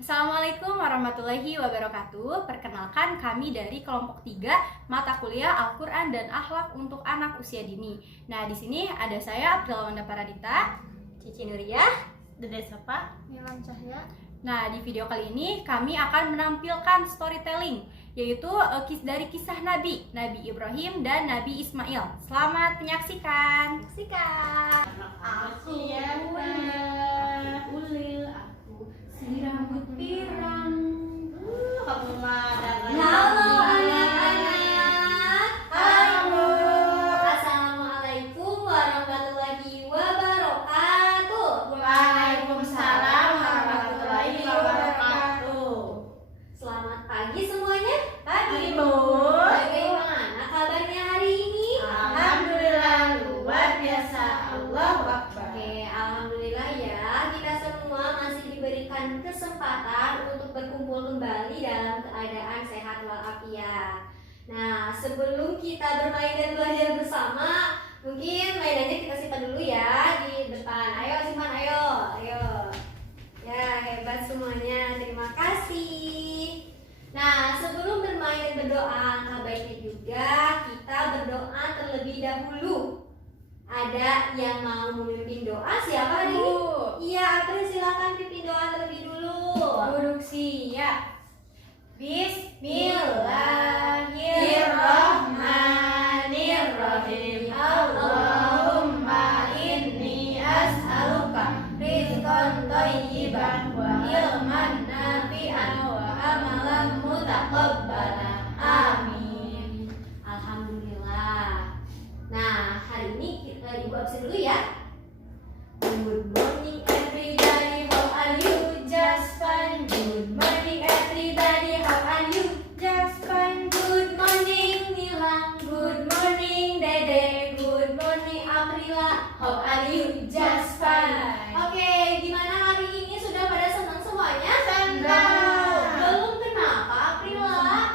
Assalamualaikum warahmatullahi wabarakatuh. Perkenalkan, kami dari kelompok 3 mata kuliah Al-Quran dan Akhlak untuk anak usia dini. Nah, di sini ada saya Aprilawanda Paradita, Cici Nuriyah, Dede Sapa, Nilam Cahya. Nah, di video kali ini kami akan menampilkan storytelling, yaitu dari kisah Nabi Ibrahim dan Nabi Ismail. Selamat menyaksikan. aku siapa? Ulil, aku si rambut pirang. Kamu mah Halo anak-anak. Halo. Assalamualaikum warahmatullahi wabarakatuh. Waalaikumsalam warahmatullahi wabarakatuh. Selamat pagi semuanya. Pagi, Bu. Bagaimana kabarnya hari ini? Alhamdulillah luar biasa. Allahu Akbar. Oke, alhamdulillah ya, kita semua masih diberikan kesempatan untuk berkumpul kembali dalam keadaan sehat walafiat. Nah, sebelum kita bermain dan belajar bersama, mungkin mainannya kita simpan dulu ya di depan. Ayo simpan, ayo. Ya, hebat semuanya. Terima kasih. Nah, sebelum bermain dan berdoa, alangkah baiknya juga kita berdoa terlebih dahulu. Ada yang mau memimpin doa? Siapa hari ini? Iya, April silakan pimpin doa terlebih dulu. Duduk siap. Bismillahirrahmanirrahim. Allahumma inni as'aluka rizqan thayyiban wa ilman nafi'an wa amalan mutaqabbalan. Amin. Alhamdulillah. Nah, hari ini Ibu absen dulu ya. Good morning everybody, how are you? Just fine. Good morning everybody, how are you? Just fine. Good morning Nilam, good morning Dede, good morning Aprila, how are you? Just fine. Oke, gimana hari ini? Sudah pada senang semuanya? Senang. Belum? Kenapa Aprila?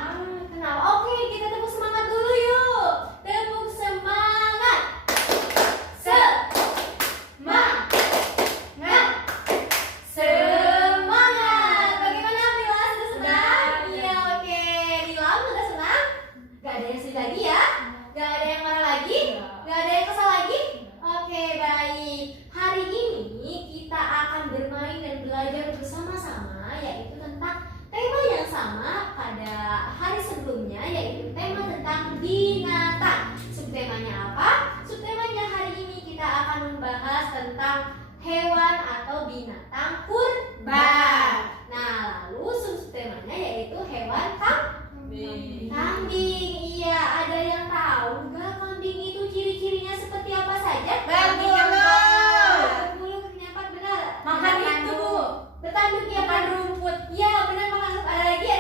Kenapa? Oke, kita tepuk semangat dulu yuk. Tepuk semangat. Semangat. Bagaimana Aprila? Sudah senang? Iya, oke. Nilam sudah senang? Gak ada yang sedih lagi ya? Gak ada yang marah lagi? Gak ada yang kesal lagi? Oke, baik. Hari ini kita akan bermain dan belajar bersama-sama, yaitu tentang tema yang sama pada hari sebelumnya, yaitu tema tentang binatang. Subtemanya apa? Subtemanya hari ini kita akan membahas tentang hewan atau binatang kurban. Nah, lalu subtemanya yaitu hewan kambing. Iya, ada yang tahu nggak kambing itu ciri-cirinya seperti apa saja? Berbulu. Berbulu, kenapa benar? Makan Benar, itu. bertanduk ya, Makan kan? rumput. Iya, benar, makan rumput. Ada lagi?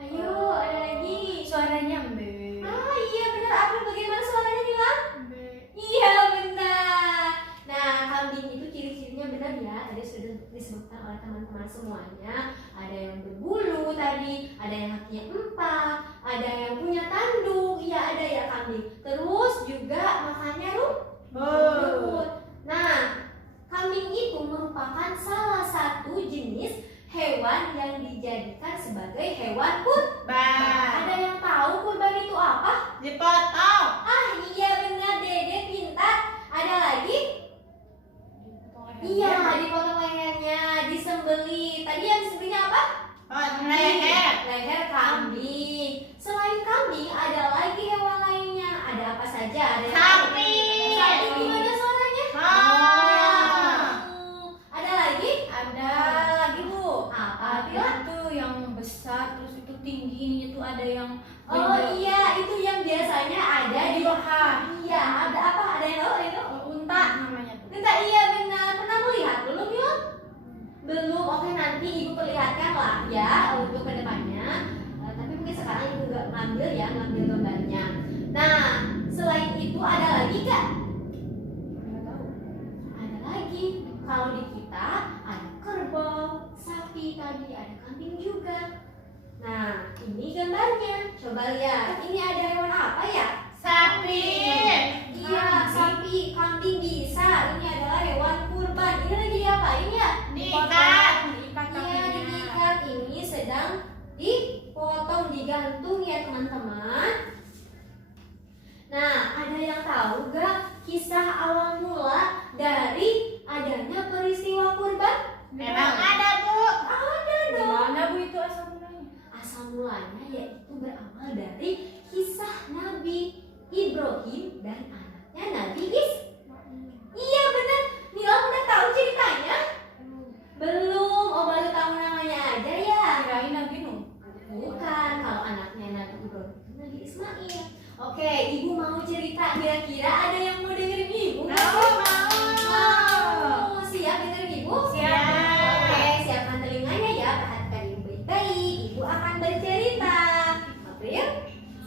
Ayo, ada lagi. Suaranya mbe. Ah, iya benar. April, bagaimana suaranya Nilam? Iya benar. Nah, kambing itu ciri-cirinya benar ya. Tadi sudah disebutkan oleh teman-teman semuanya. Ada yang berbulu tadi, ada yang kakinya 4, ada yang punya tanduk, iya ada ya kambing. Terus juga makannya rumput. Nah, kambing itu merupakan salah satu jenis hewan yang dijadikan sebagai hewan kurban. Ada yang tahu kurban itu apa? Dipotong. Ah, iya benar, Dede pintar. Ada lagi? Iya, dipotong lehernya, disembeli. Tadi yang disembelinya apa? Leher. Leher kambing. Selain kambing, ada lagi hewan lainnya. Ada apa saja? Ada yang Sapi. Sapi gimana suaranya? Ada lagi? Ada lagi, Bu. Apa, Ada Bila? itu yang besar terus itu tinggi, itu ada yang Oh iya, itu yang biasanya ada di paha. Iya, ada apa? Ada yang tahu? Ada yang tahu? Unta namanya tuh. Entah, iya benar. Pernah melihat belum ya? Belum. Oke, nanti Ibu perlihatkan lah ya untuk kedepannya. Tapi mungkin sekarang Ibu nggak ngambil gambarnya. Nah, selain itu ada lagi Kak? Nggak tahu. Ada lagi. Kalau di kita ada kerbau, sapi tadi, ada kambing juga. Nah, ini gambarnya. Coba lihat. Ini ada hewan apa ya? Sapi. Iya, sapi, kambing bisa. Ini adalah hewan kurban. Ini lagi diapain ya? Diikat. Diikat Iya, Ismail. Oke, ibu mau cerita, kira-kira ada yang mau dengerin ibu? Mau. Siap dengerin ibu? Siap. Oke, siapkan telinganya ya, perhatikan ibu baik-baik. Ibu akan bercerita. April?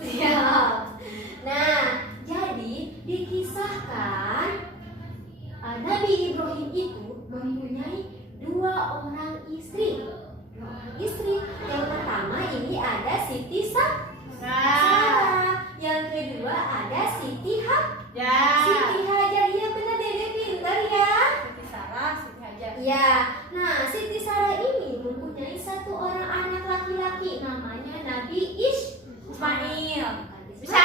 Siap. Nah, jadi dikisahkan Nabi Ibrahim itu mempunyai 2 orang istri. 2 orang istri. Yang pertama ini ada Siti Sarah. Yang kedua ada Siti Hajar. Iya benar, Dede pintar ya. Siti Sarah, Siti Hajar. Ya, nah Siti Sarah ini mempunyai 1 orang anak laki-laki namanya Nabi Ismail. Bisa.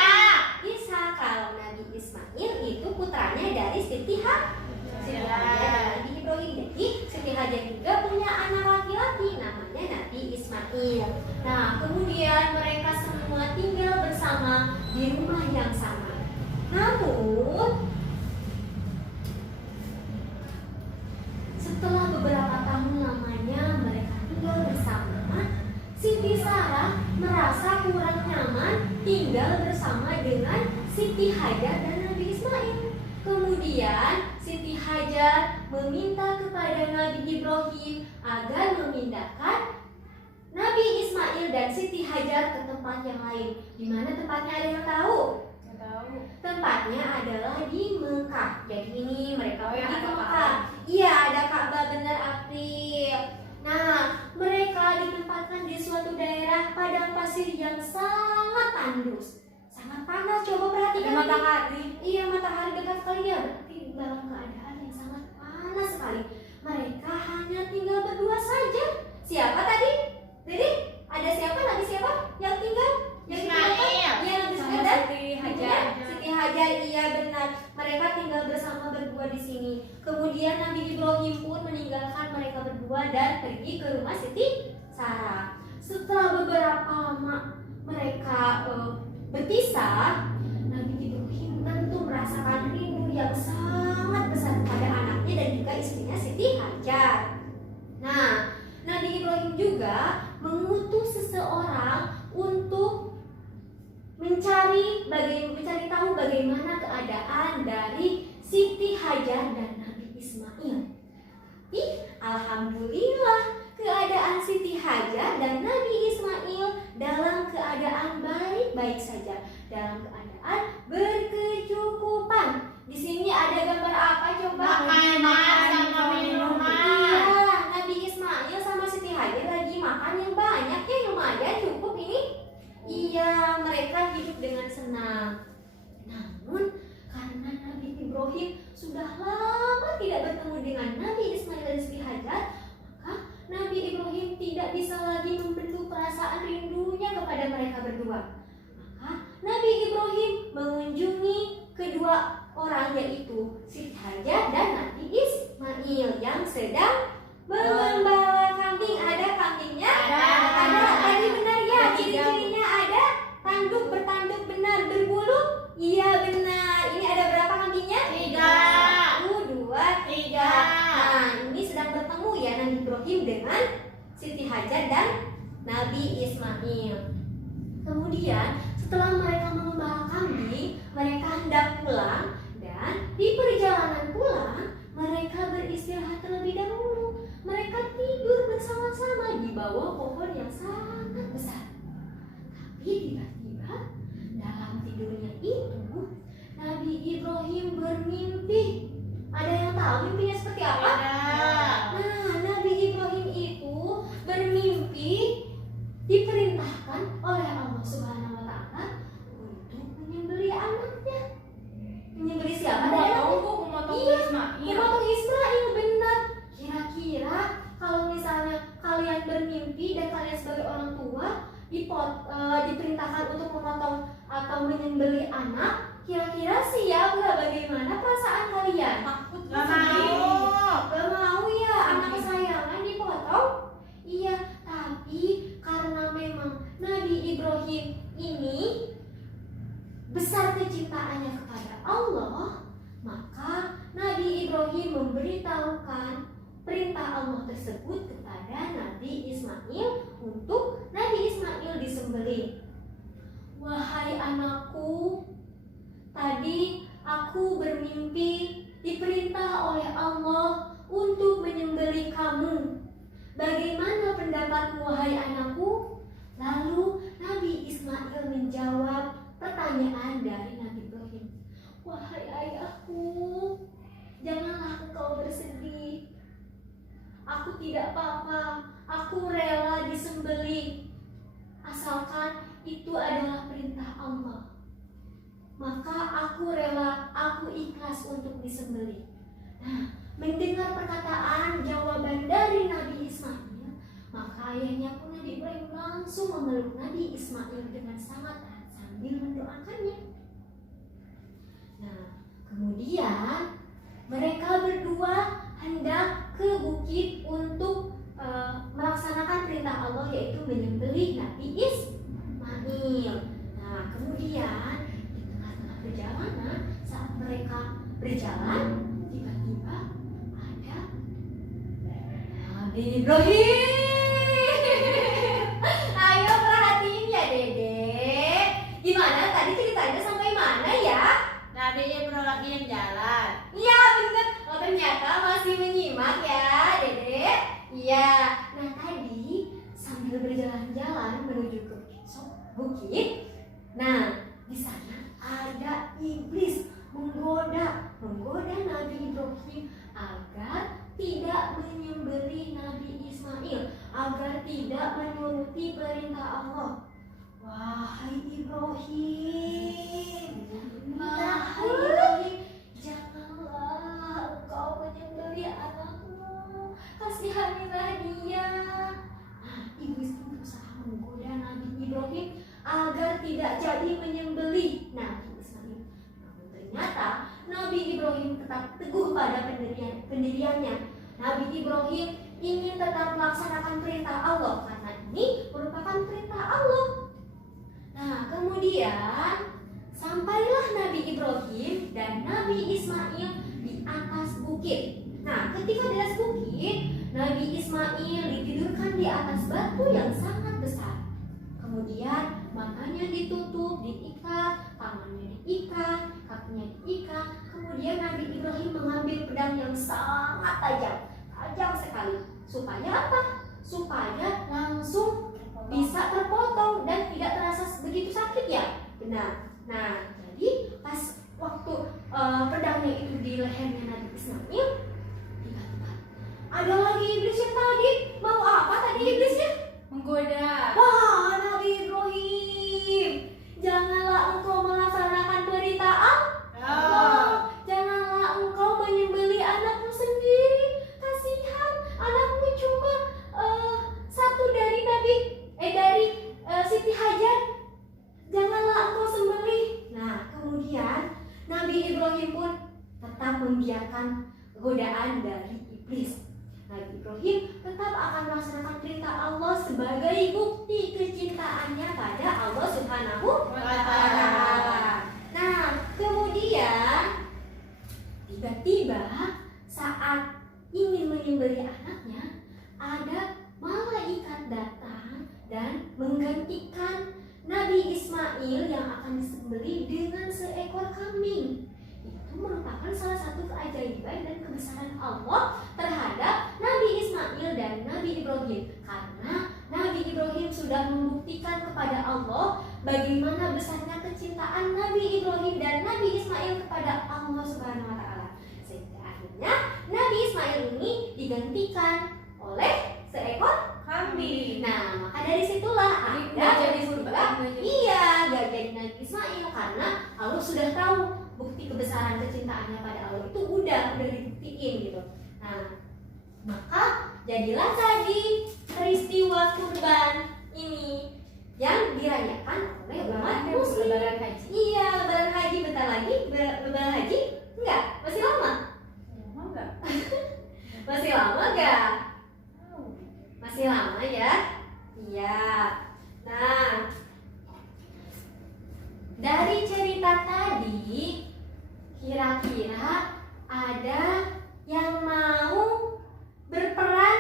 Ishak. Kalau Nabi Ismail itu putranya dari Siti Hajar dan Nabi Ibrahim. Jadi Siti Hajar juga punya anak laki-laki namanya Nabi Ismail. Nah, kemudian mereka semua tinggal bersama di rumah yang sama. Namun setelah beberapa tahun lamanya mereka tinggal bersama, Siti Sarah merasa kurang nyaman tinggal bersama dengan Siti Hajar dan Nabi Ismail. Kemudian Siti Hajar meminta kepada Nabi Ibrahim agar memindahkan Nabi Ismail dan Siti Hajar ke tempat yang lain. Di mana tempatnya, ada yang tahu? Tempatnya adalah di Mekah. Jadi ini mereka pergi ke Mekah. Iya, ada Ka'bah, benar April. Nah, mereka ditempatkan di suatu daerah padang pasir yang sangat tandus, sangat panas. Coba perhatikan Ada matahari. Iya, matahari dekat sekali ya. Berarti dalam keadaan yang sangat panas sekali. Mereka hanya tinggal berdua saja. Siapa tadi? Jadi ada siapa? Nabi siapa yang tinggal? Yang Ismail. Iya, Nabi Ismail Sama dan Siti Hajar. Siti Hajar. Iya benar. Mereka tinggal bersama berdua di sini. Kemudian Nabi Ibrahim pun meninggalkan mereka berdua dan pergi ke rumah Siti Sarah. Setelah beberapa lama mereka berpisah, Nabi Ibrahim tentu merasakan rindu yang sangat besar kepada anaknya dan juga istrinya Siti Hajar. Nah, Nabi Ibrahim juga mengutus seseorang untuk mencari tahu bagaimana keadaan dari Siti Hajar dan Nabi Ismail. Tapi alhamdulillah keadaan Siti Hajar dan Nabi Ismail dalam keadaan baik-baik saja, dalam keadaan berkecukupan. Di sini ada gambar apa coba? Makanan sama minuman. Iya, Nabi Ismail sama Siti Hajar lagi makan yang banyak ya, lumayan cukup ini. Iya, mereka hidup dengan senang. Namun karena Nabi Ibrahim sudah lama tidak bertemu dengan Nabi Ismail dan Siti Hajar, maka Nabi Ibrahim tidak bisa lagi membendung perasaan rindunya kepada mereka berdua. Maka Nabi Ibrahim mengunjungi kedua orang, yaitu Siti Hajar dan Nabi Ismail yang sedang mengembala kambing. Ada kambingnya? Ada. Tadi benar ya, ciri-cirinya ada bertanduk benar, berbulu. Iya benar. Ini ada berapa kambingnya? 3. 1, 2, 3. Nah, ini sedang bertemu ya Nabi Ibrahim dengan Siti Hajar dan Nabi Ismail. Kemudian setelah mereka mengembala kambing, mereka hendak pulang, dan di perjalanan pulang mereka beristirahat terlebih dahulu. Mereka tidur bersama-sama di bawah pohon yang sangat besar. Tapi tiba-tiba dalam tidurnya itu Nabi Ibrahim bermimpi. Ada yang tahu mimpinya seperti apa? Nah, Nabi Ibrahim itu bermimpi diperintahkan oleh Allah Subhanahu wa Ta'ala untuk menyembelih anaknya. Menyembelih siapa? Memotong Ismail. Memotong Ismail, benar. Kira-kira kalau misalnya kalian bermimpi dan kalian sebagai orang tua diperintahkan untuk memotong atau menyembelih anak, kira-kira siap nggak? Bagaimana perasaan kalian? Takut. Gak mau. Gak mau ya anak kesayangan dipotong? Iya, tapi karena memang Nabi Ibrahim ini besar kecintaannya kepada Allah, maka Nabi Ibrahim memberitahukan perintah Allah tersebut kepada Nabi Ismail untuk Nabi Ismail disembelih. "Wahai anakku, tadi aku bermimpi diperintah oleh Allah untuk menyembelih kamu. Bagaimana pendapatmu, wahai anakku?" Lalu Nabi Ismail menjawab pertanyaan dari Nabi Ibrahim. "Wahai ayahku, janganlah engkau bersedih. Aku tidak apa-apa, aku rela disembelih. Asalkan itu adalah perintah Allah. Maka aku rela, aku ikhlas untuk disembelih." Nah, mendengar perkataan jawaban dari Nabi Ismail, maka ayahnya pun Nabi Ibrahim langsung memeluk Nabi Ismail dengan sangat erat sambil mendoakannya. Nah, kemudian mereka berdua hendak ke bukit untuk melaksanakan perintah Allah, yaitu menyembelih Nabi Ismail. Nah, kemudian di tengah-tengah perjalanan, saat mereka berjalan, tiba-tiba ada Nabi Ibrahim. Ayo perhatiin ya Dedek. Gimana tadi ceritanya sampai mana ya? Nabi Ibrahim jalan. Iya bener. Oh, ternyata masih menyimak ya Dedek. Iya. Nah tadi sambil berjalan-jalan menuju ke bukit. Nah di sana ada iblis menggoda Nabi Ibrahim agar tidak menyembelih Nabi Ismail, agar tidak menuruti perintah Allah. Wahai Ibrahim, janganlah engkau menyembelih anakmu, kasihanilah dia. Nah, iblis itu berusaha menggoda Nabi Ibrahim agar tidak jadi menyembelih Nabi Ismail. Namun ternyata Nabi Ibrahim tetap teguh pada pendiriannya. Nabi Ibrahim ingin tetap melaksanakan perintah Allah karena ini merupakan perintah Allah. Nah, kemudian sampailah Nabi Ibrahim dan Nabi Ismail di atas bukit. Nah, ketika di atas bukit, Nabi Ismail ditidurkan di atas batu yang sangat besar. Kemudian matanya ditutup, diikat, tangannya diikat, kakinya diikat. Kemudian Nabi Ibrahim mengambil pedang yang sangat tajam sekali. Supaya apa? Supaya langsung bisa terpotong dan tidak terasa begitu sakit ya. Benar. Nah, jadi pas waktu pedangnya itu di lehernya Nabi Ismail, tiba-tiba ada lagi iblis yang tadi. Mau apa tadi iblisnya? Menggoda. Wah, Nabi Ibrahim, janganlah engkau melaksanakan perintah Allah. Janganlah engkau menyembelih anakmu sendiri. Kasihan, anakmu cuma satu dari Siti Hajar. Janganlah engkau sembelih. Nah, kemudian Nabi Ibrahim pun tetap membiarkan godaan dari iblis. Nabi Ibrahim tetap akan melaksanakan perintah Allah sebagai bukti kecintaannya pada Allah Subhanahu wa Ta'ala. Nah, kemudian tiba-tiba saat ingin menyembelih anaknya, ada malaikat datang dan menggantikan Nabi Ismail yang akan disembelih dengan seekor kambing. Itu merupakan salah satu keajaiban dan kebesaran Allah terhadap Nabi Ismail dan Nabi Ibrahim, karena Nabi Ibrahim sudah membuktikan kepada Allah bagaimana besarnya kecintaan Nabi Ibrahim dan Nabi Ismail kepada Allah Subhanahu wa Ta'ala. Sehingga akhirnya Nabi Ismail ini digantikan oleh seekor kambing. Nah, maka dari situlah ada gak jadi Nabi Ismail, karena Allah sudah tahu bukti kebesaran kecintaannya pada Allah itu udah dibuktiin gitu. Nah, maka jadilah tadi peristiwa kurban ini yang dirayakan oleh umat muslim. Lebaran haji. Iya, lebaran haji bentar lagi. Lebaran haji enggak? Masih lama? Enggak. Masih lama enggak? Masih lama ya? Iya. Nah, dari cerita tadi, kira-kira ada yang mau berperan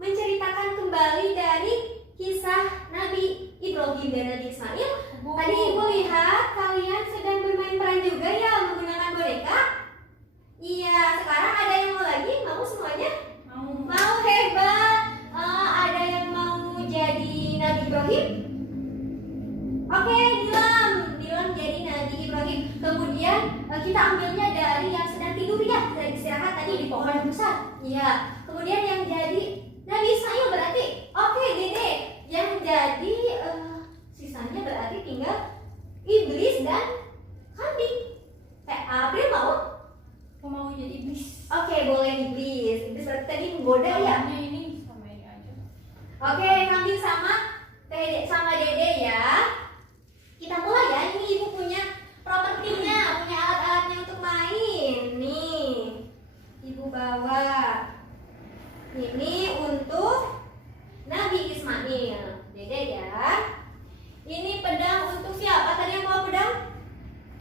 menceritakan kembali dari kisah Nabi Ibrahim dan Nabi Ismail? Bu. Tadi ibu lihat kalian sedang bermain peran juga ya menggunakan boneka. Iya, sekarang ada yang mau lagi? Mau semuanya? Mau, hebat. Ada yang mau jadi Nabi Ibrahim? Oke, Dilam jadi Nabi Ibrahim. Kemudian kita ambilnya dari yang sedang tidur ya, sedang istirahat tadi di pohon yang besar. Iya. Kemudian yang jadi Nabi Ismail berarti. Oke, Dede. Yang jadi sisanya berarti tinggal iblis dan kambing. April mau? Mau jadi iblis. Oke, boleh iblis. Iblis berarti tadi menggoda ya. Ini sama ini aja. Oke, kambing sama Dede ya. Kita mulai ya. Ini ibu punya propertinya, punya alat-alatnya untuk main. Nih, ibu bawa. Ini untuk Nabi Ismail. Dede ya. Ini pedang untuk siapa? Tadi yang bawa pedang?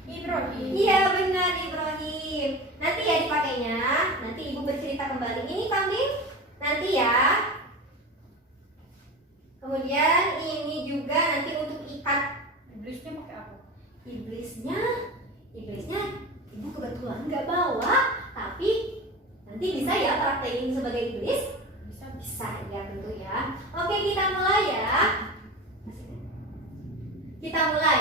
Ibrahim. Iya benar, Ibrahim. Nanti ya dipakainya. Nanti ibu bercerita kembali. Ini kambing. Nanti ya. Kemudian ini juga nanti untuk ikat. Iblisnya pakai apa? Iblisnya ibu kebetulan nggak bawa, tapi nanti bisa ya praktekin sebagai iblis. Bisa ya tentu ya. Oke, kita mulai ya. Kita mulai.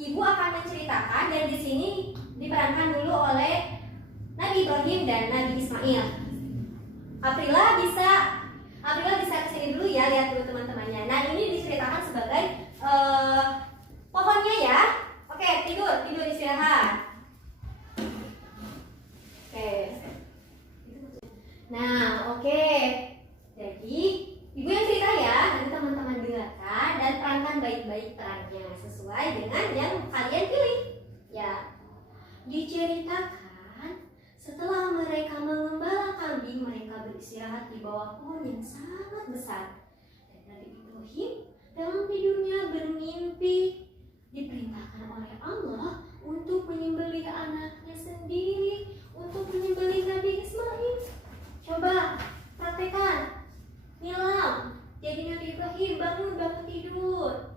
Ibu akan menceritakan dan di sini diperankan dulu oleh Nabi Ibrahim dan Nabi Ismail. Aprila bisa kesini dulu ya, lihat dulu teman-temannya. Nah, ini diceritakan sebagai pohonnya ya. Oke, tidur istirahat. Oke. Nah, oke. Jadi, ibu yang cerita ya, nanti teman-teman dengarkan dan perankan baik-baik perannya sesuai dengan yang kalian pilih. Ya. Diceritakan setelah mereka mengembala kambing, mereka beristirahat di bawah pohon yang sangat besar. Dan Nabi Ibrahim dalam tidurnya bermimpi diperintahkan oleh Allah untuk menyembelih anaknya sendiri, untuk menyembelih Nabi Ismail. Coba praktekkan. Nilam, jadi Nabi Ibrahim bangun tidur.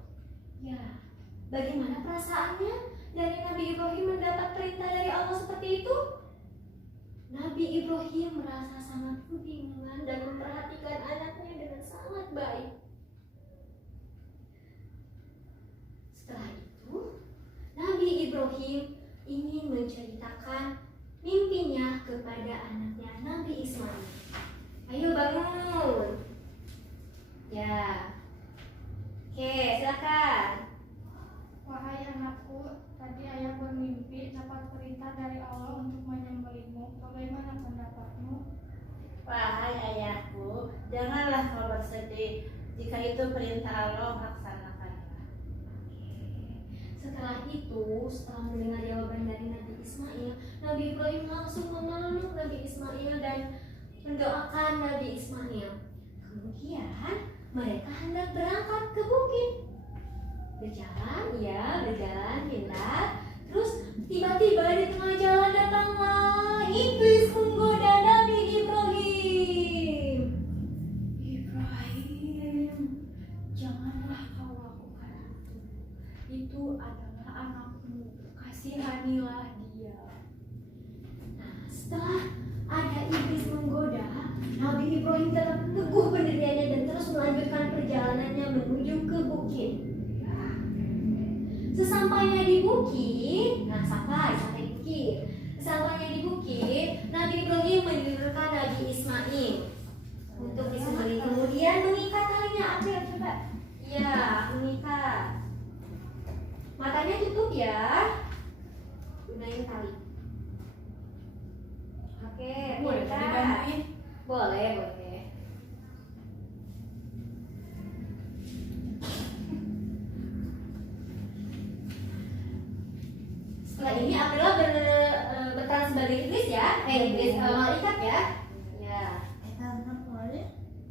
Ya, bagaimana perasaannya dari Nabi Ibrahim mendapat perintah dari Allah seperti itu? Nabi Ibrahim merasa sangat kebingungan dan memperhatikan anaknya dengan sangat baik. Setelah itu, Nabi Ibrahim ingin menceritakan mimpinya kepada anaknya Nabi Ismail. Ayo bangun. Ya. Oke, silakan. Wahai anakku, tadi ayah bermimpi dapat perintah dari Allah untuk menyembelihmu. Bagaimana pendapatmu? Wahai ayahku, janganlah kau bersedih. Jika itu perintah Allah, laksanakanlah. Setelah itu, setelah mendengar jawaban dari Nabi Ismail, Nabi Ibrahim langsung memeluk Nabi Ismail dan mendoakan Nabi Ismail. Kemudian mereka hendak berangkat ke bukit. Berjalan pintar. Terus tiba-tiba di tengah jalan datanglah iblis menggoda Nabi Ibrahim. Ibrahim, janganlah kau lakukan itu. Itu adalah anakmu. Kasihanilah dia. Nah, setelah ada iblis menggoda, Nabi Ibrahim tetap teguh pendiriannya dan terus melanjutkan perjalanannya menuju ke bukit. Sesampainya di bukit, sampai di bukit. Sesampainya di bukit, Nabi Ibrahim menidurkan Nabi Ismail untuk disembelih. Kemudian mengikat talinya. April, coba. Iya, mengikat. Matanya tutup ya. Gunain tali. Oke, Boleh mengikat. dibantuin? Boleh. Setelah ini Aprila berperan sebagai iblis ya, iblis malaikat ya. Ya.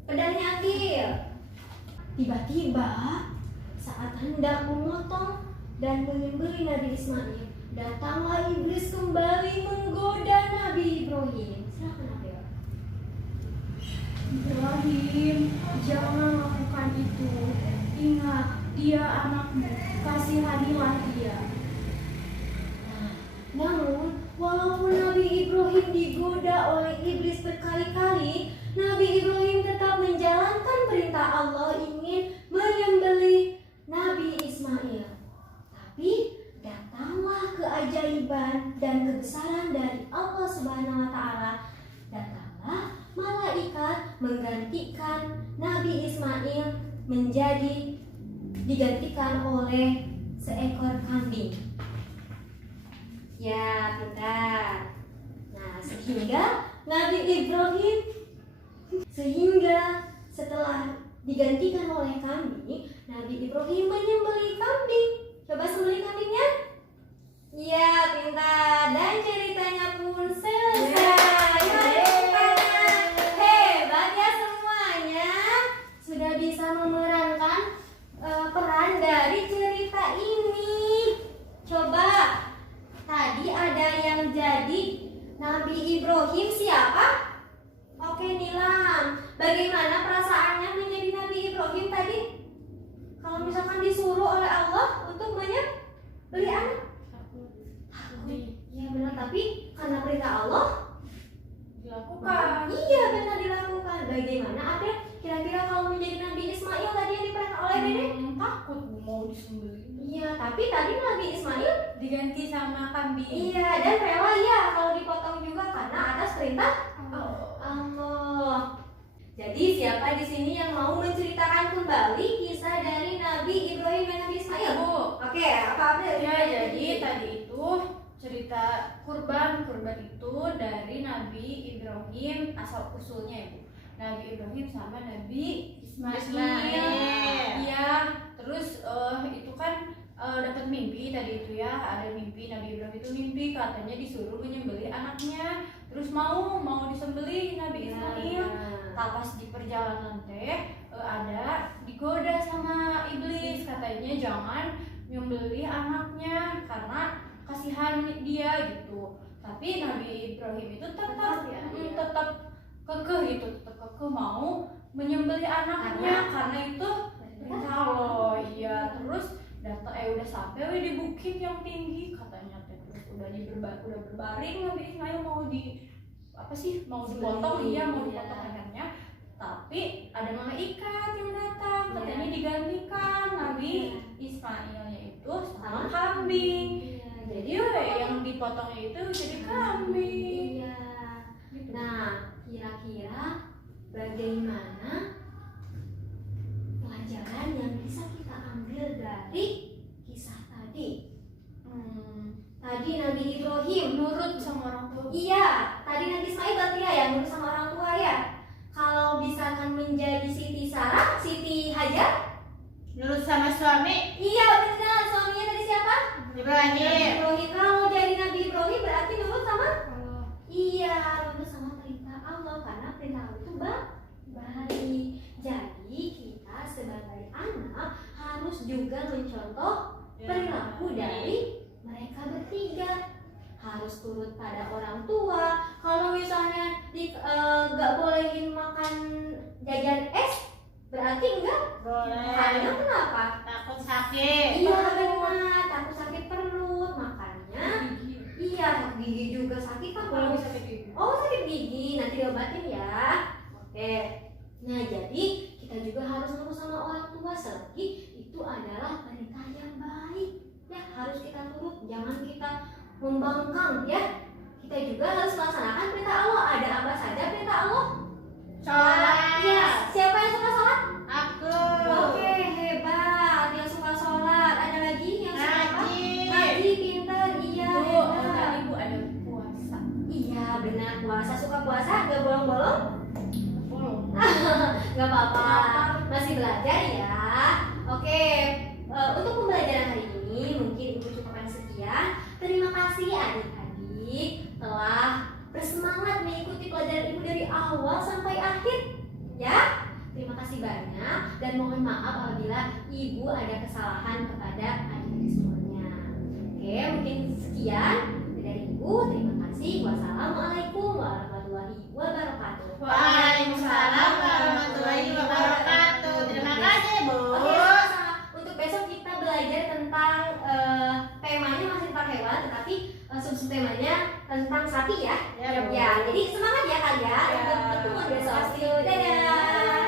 Pedangnya ambil. Tiba-tiba saat hendak memotong dan menyembelih Nabi Ismail, datanglah iblis kembali menggoda Nabi Ibrahim. Silakan April. Ibrahim, jangan lakukan itu. Ingat, dia anakmu, kasihanilah dia. Namun, walaupun Nabi Ibrahim digoda oleh iblis berkali-kali, Nabi Ibrahim tetap menjalankan perintah Allah ingin menyembelih Nabi Ismail. Tapi datanglah keajaiban dan kebesaran dari Allah Subhanahu wa taala. Datanglah malaikat menggantikan Nabi Ismail digantikan oleh seekor kambing. Ya, pintar. Nah, sehingga setelah digantikan oleh kambing, Nabi Ibrahim menyembelih kambing. Coba sembelih kambingnya. Iya, pintar. Dan ceritanya pun selesai. Hebat ya semuanya. Sudah bisa memerankan peran dari cerita ini. Coba, tadi ada yang jadi Nabi Ibrahim siapa? Oke, Nilam. Bagaimana perasaannya menjadi Nabi Ibrahim tadi? Kalau misalkan disuruh oleh Allah untuk menyembelih anak? Iya benar, tapi karena perintah Allah Dilakukan. iya benar dilakukan. Bagaimana April? Kira-kira kalau menjadi Nabi Ismail tadi yang diperintah oleh Dede? Takut mau disembelih. Iya, tapi tadi Nabi Ismail Diganti sama kambing. iya dan rela ya kalau dipotong juga karena atas perintah Allah. Jadi siapa di sini yang mau menceritakan kembali kisah dari Nabi Ibrahim dan Nabi Ismail? Bu. Oke, apa April? Ya, jadi tadi itu cerita kurban itu dari Nabi Ibrahim asal usulnya ya Bu. Nabi Ibrahim sama Nabi Ismail. Iya, terus itu kan dapat mimpi tadi itu ya, ada mimpi Nabi Ibrahim itu mimpi katanya disuruh menyembelih anaknya, terus mau disembelih Nabi Ismail. Pas di perjalanan teh ada digoda sama iblis, katanya jangan menyembelih anaknya karena kasihan dia gitu. Tapi Nabi Ibrahim itu tetap kekeh gitu, tetap kekeh mau menyembelih anaknya karena itu perintah Allah. Iya, terus udah sampai di bukit yang tinggi katanya teh, terus udah berbaring Nabi Ismail mau dipotong, iya mau dipotong lehernya, tapi ada malaikat yang datang katanya digantikan Nabi Ismailnya itu sama kambing. Jadi yang dipotongnya itu jadi kambing. Iya. Nah, kira-kira bagaimana pelajaran yang bisa kita ambil dari kisah tadi? Tadi Nabi Ibrahim Nurut sama orang tua. iya, tadi Nabi Ismail berarti ya nurut sama orang tua ya. Kalau misalkan menjadi Siti Sarah, Siti Hajar, Nurut sama suami iya benar. Suaminya tadi siapa? Ibrahim. Ibrahim. Kalau jadi Nabi Ibrahim berarti nurut sama iya, nurut sama perintah Allah karena perintah Allah itu baik. Jadi kita sebagai anak harus juga mencontoh perilaku dari mereka bertiga. Harus turut pada orang tua. Kalau misalnya nggak bolehin makan jajan es, berarti enggak Boleh. karena kenapa? Takut sakit. Iya benar, takut sakit perut. Makanya iya, gigi juga sakit kan kalau Kalau sakit gigi. oh sakit gigi nanti diobatin ya. Oke. Nah jadi kita juga harus nurut sama orang tua selagi itu adalah perintah yang baik. Ya harus kita turut, jangan kita membangkang ya. Kita juga harus melaksanakan perintah Allah. Ada apa saja perintah Allah? Sholat. Iya. Siapa yang suka sholat? Aku. Oke, hebat. Yang suka sholat. Ada lagi yang suka apa? Ngaji. Ngaji, pintar. Iya, Bu, hebat. tadi Bu ada puasa. Iya, benar. Puasa, suka puasa, gak bolong-bolong? Bolong. Gak apa-apa, masih belajar ya. Oke, untuk pembelajaran hari ini mungkin Ibu cukupkan sekian. Terima kasih adik-adik telah bersemangat mengikuti pelajaran Ibu dari awal sampai akhir ya. Terima kasih banyak dan mohon maaf apabila Ibu ada kesalahan kepada adik-adik semuanya. Oke, mungkin sekian dari Ibu. Terima kasih. Wassalamualaikum warahmatullahi wabarakatuh. Waalaikumsalam warahmatullahi wabarakatuh. Terima kasih, Bu. Oke, sama-sama. Untuk besok subtemanya tentang sapi ya. Ya, Bu. Ya, jadi semangat ya kalian untuk pertemuan besok. Dadah.